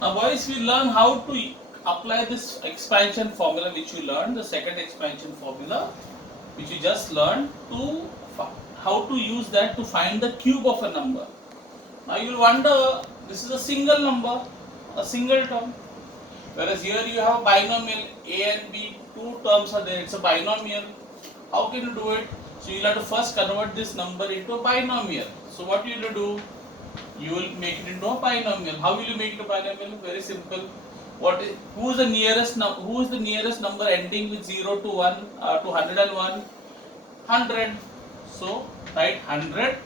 Now boys, we learn how to apply this expansion formula which we learned, the second expansion formula which we just learned, to how to use that to find the cube of a number. Now you will wonder, this is a single number, a single term, whereas here you have binomial a and b, two terms are there, it's a binomial. How can you do it? So you will have to first convert this number into a binomial. So what you will do? You will make it into a binomial. How will you make it a binomial? Very simple. Who is the nearest number ending with 0 to 1 to 101? 100. So write 100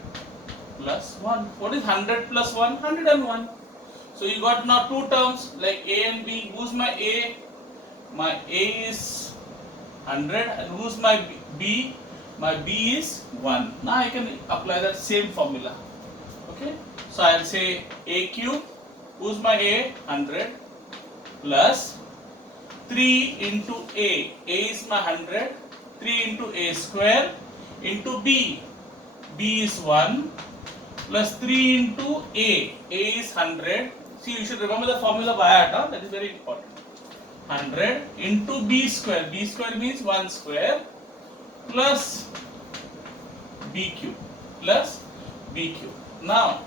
plus 1. What is 100 plus 1? 101. So you got now two terms like a and b. Who's my a? My a is 100, and who's my b? My b is 1. Now I can apply that same formula. Okay, so I'll say a cube, who's my a? 100, plus 3 into a is my 100, 3 into a square, into b is 1, plus 3 into a is 100. See, you should remember the formula by heart, that is very important. 100 into b square means 1 square, plus b cube, Now,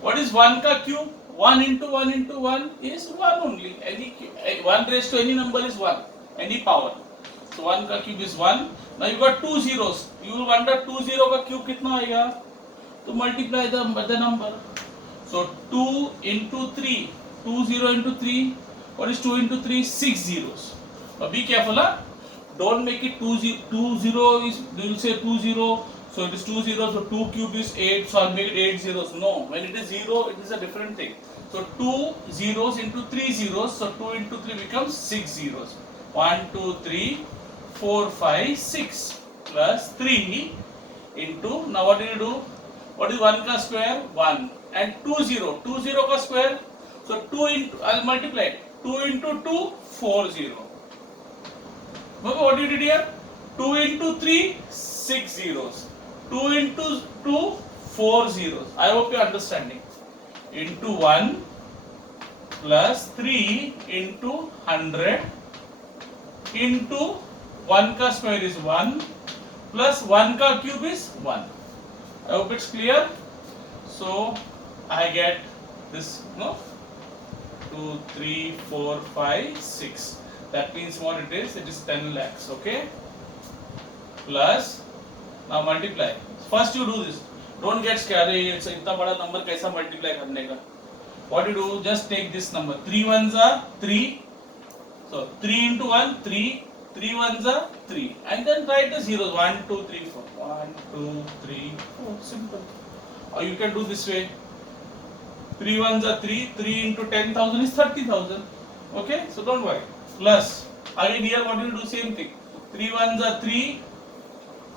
what is 1 ka cube? 1 into 1 into 1 is 1 only. 1 raised to any number is 1. Any power. So 1 ka cube is 1. Now you got two zeros. You will wonder 2 0 ka cube kitna aega? To multiply the number. So 2 into 3. 2 0 into 3. What is 2 into 3? 6 zeros. Now be careful. Don't make it 2 0 is, you will say 2 0. So it is 2 zeros, so 2 cube is 8, so I'll make it 8 zeros. No, when it is 0, it is a different thing. So 2 zeros into 3 zeros, so 2 into 3 becomes 6 zeros. 1, 2, 3, 4, 5, 6 plus 3 into, now what do you do? What is 1 ka square? 1. And 2 0 ka square. So 2 into, I'll multiply it. 2 into 2, 4 0. Remember what you did here? 2 into 3, 6 zeros. 2 into 2, 4 zeros. I hope you are understanding. Into 1 plus 3 into 100 into 1 ka square is 1 plus 1 ka cube is 1. I hope it's clear. So I get this, no? 2, 3, 4, 5, 6. That means what it is? It is 10 lakhs. Okay? Plus, now multiply. First you do this. Don't get scared. It's a itna bada number kaisa multiply karne ka. What you do? Just take this number. 3 ones are 3. So 3 into 1, 3. 3 ones are 3. And then write the zeros. 1, 2, 3, 4. 1, 2, 3, 4. Simple. Or you can do this way. 3 ones are 3. 3 into 10,000 is 30,000. Okay? So don't worry. Plus, again here what you do? Same thing. 3 ones are 3.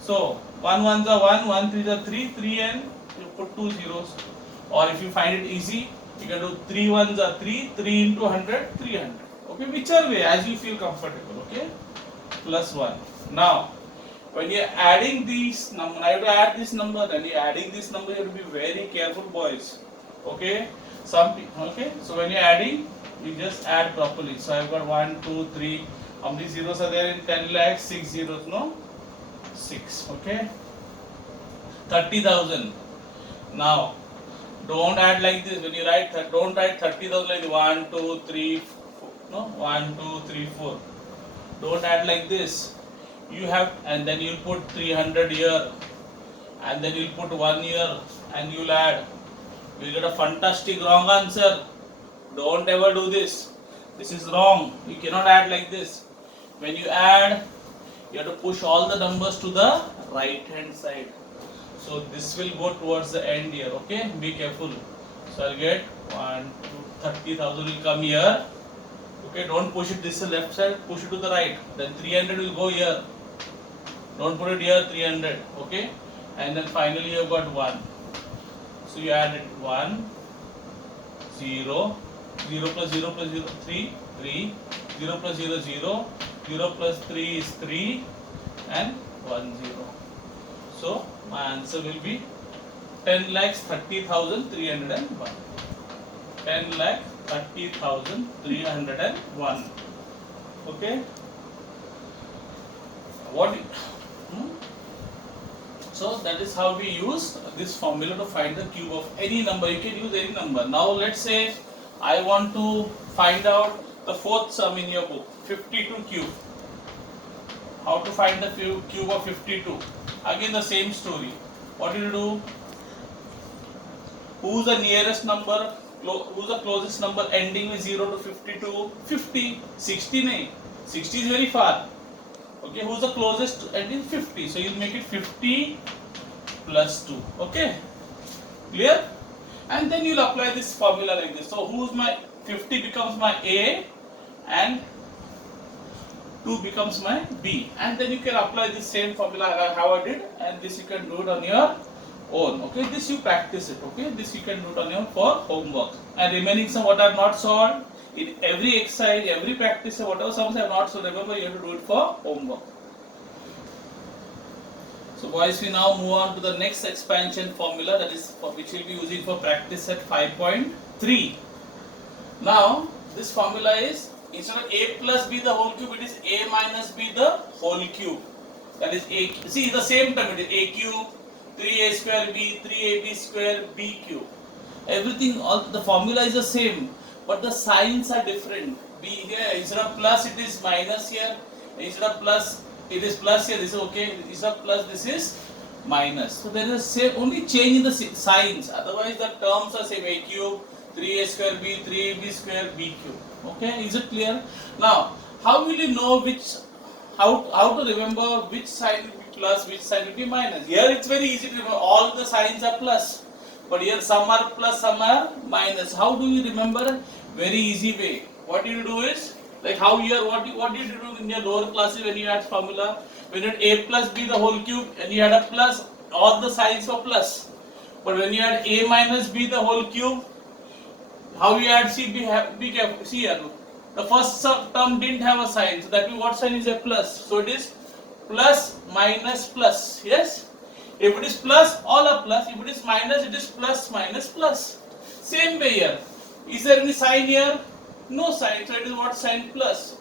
So 1 ones are 1, 1 3s are 3, 3 and you put 2 zeros. Or if you find it easy, you can do 3 ones are 3, 3 into 100, 300. Okay, whichever way as you feel comfortable. Okay, plus 1. Now, when you are adding these numbers, I have to add this number, then you are adding this number, you have to be very careful, boys. Okay, okay, so when you are adding, you just add properly. So I have got 1, 2, 3. How many zeros are there in 10 lakhs? 6 zeros, no? 6. Okay, 30,000. Now don't add like this. When you write, don't write 30,000 like 1 2 3 4. No, 1 2 3 4. Don't add like this. You have, and then you'll put 300 here, and then you'll put 1 here, and you'll add. You get a fantastic wrong answer. Don't ever do this. This is wrong. You cannot add like this. When you add, you have to push all the numbers to the right hand side. So this will go towards the end here. Okay, be careful. So I'll get 1 2 30,000 will come here. Okay, don't push it this left side, push it to the right. Then 300 will go here. Don't put it here, 300. Okay, and then finally you have got 1. So you add it 1 0 0 plus 0 plus 0 3 3 0 plus 0 0 0 plus 3 is 3 and 1 0. So my answer will be 10,30,301. 10 lakh 30,301. Okay. What? So that is how we use this formula to find the cube of any number. You can use any number. Now let's say I want to find out the fourth sum in your book, 52 cube. How to find the cube of 52? Again the same story. What do you do? Who's the nearest number? Who's the closest number ending with 0 to 52? 50. 60 nahi. 60 is very far. Okay, who's the closest ending? 50. So you'll make it 50 plus 2. Okay, clear? And then you'll apply this formula like this. So who's my 50 becomes my A and 2 becomes my B. And then you can apply this same formula how I did, and this you can do it on your own. Okay, this you practice it. Okay, this you can do it on your for homework. And remaining sum what I have not solved, in every exercise, every practice, whatever sums I have not solved, remember you have to do it for homework. So boys, we now move on to the next expansion formula, that is which we will be using for practice at 5.3. Now this formula is, instead of a plus b the whole cube, it is a minus b the whole cube. That is a. See the same term, it is a cube, 3a square b, 3ab square b cube. Everything, all the formula is the same, but the signs are different. B here, instead of plus it is minus here. Instead of plus it is plus here. This is okay. Instead of plus this is minus. So there is only change in the signs. Otherwise the terms are same. A cube, 3a square b, 3ab square b cube. Okay, is it clear? Now, how will you know how to remember which sign will be plus, which sign will be minus? Here it's very easy to remember. All the signs are plus. But here some are plus, some are minus. How do you remember? Very easy way. What you do is, like how here, what did you do in your lower classes when you had formula? When you had a plus b the whole cube and you had a plus, all the signs were plus. But when you had a minus b the whole cube, how you had, see, be careful, see here, the first term didn't have a sign, so that means what sign is a plus? So it is plus minus plus, yes? If it is plus, all are plus. If it is minus, it is plus minus plus. Same way here. Is there any sign here? No sign. So it is what sign? Plus.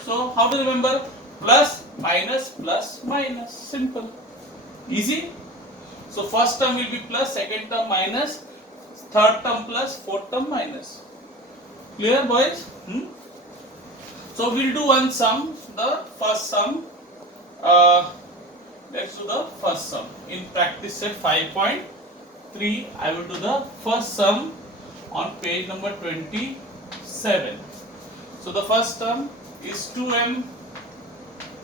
So how to remember? Plus minus plus minus. Simple. Easy. So first term will be plus, second term minus, third term plus, fourth term minus. Clear, boys? So we'll do one sum. The first sum. Let's do the first sum. In practice set 5.3, I will do the first sum on page number 27. So the first term is 2m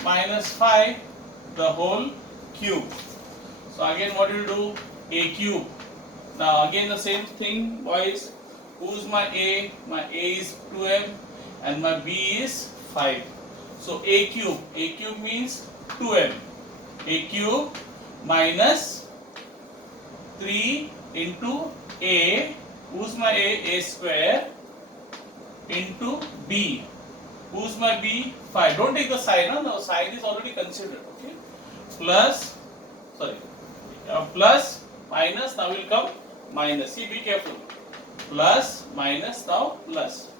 minus 5 the whole cube. So again what will you do? A cube. Now again the same thing, boys. Who's my A? My A is 2m and my B is 5. So A cube. A cube means 2m. A cube minus 3 into A, who's my A square, into B, who's my B, 5. Don't take the sign, the sign is already considered, okay. Plus, plus, minus, now will come minus, see, be careful, plus, minus, now plus,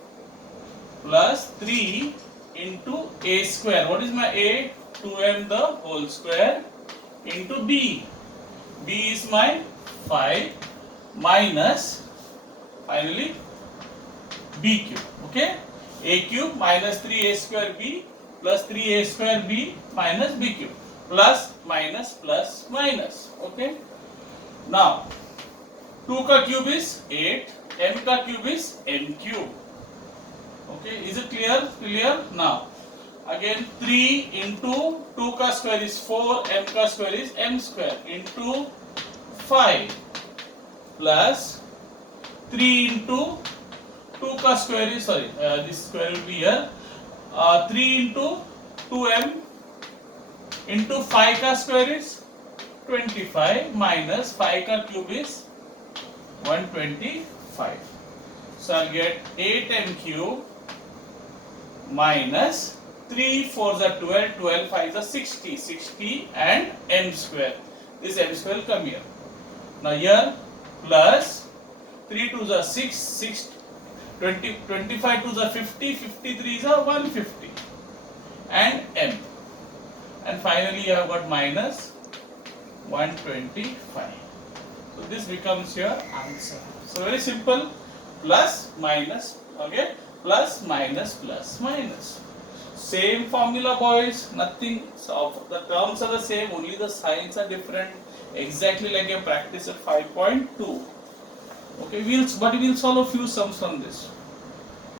plus 3 into A square. What is my A? 2m the whole square into B. B is my 5 minus finally B cube. Okay? A cube minus 3a square B plus 3a square B minus B cube. Plus minus plus minus. Okay? Now 2 ka cube is 8. M ka cube is m cube. Okay? Is it clear? Clear? Now again 3 into 2 ka square is 4, m ka square is m square into 5 plus 3 into 2 ka square is, this square will be here, 3 into 2m into 5 ka square is 25 minus 5 ka cube is 125. So I'll get 8m cube minus 3 4s are 12, 12 5s are 60, 60 and m square. This m square will come here. Now here plus 3 2s are 6, 6 25 2s are 50, 53s are 150, and m. And finally you have got minus 125. So this becomes your answer. So very simple, plus minus, okay, plus minus plus minus. Same formula, boys, nothing, so the terms are the same, only the signs are different, exactly like a practice at 5.2. Okay, we'll solve a few sums from this.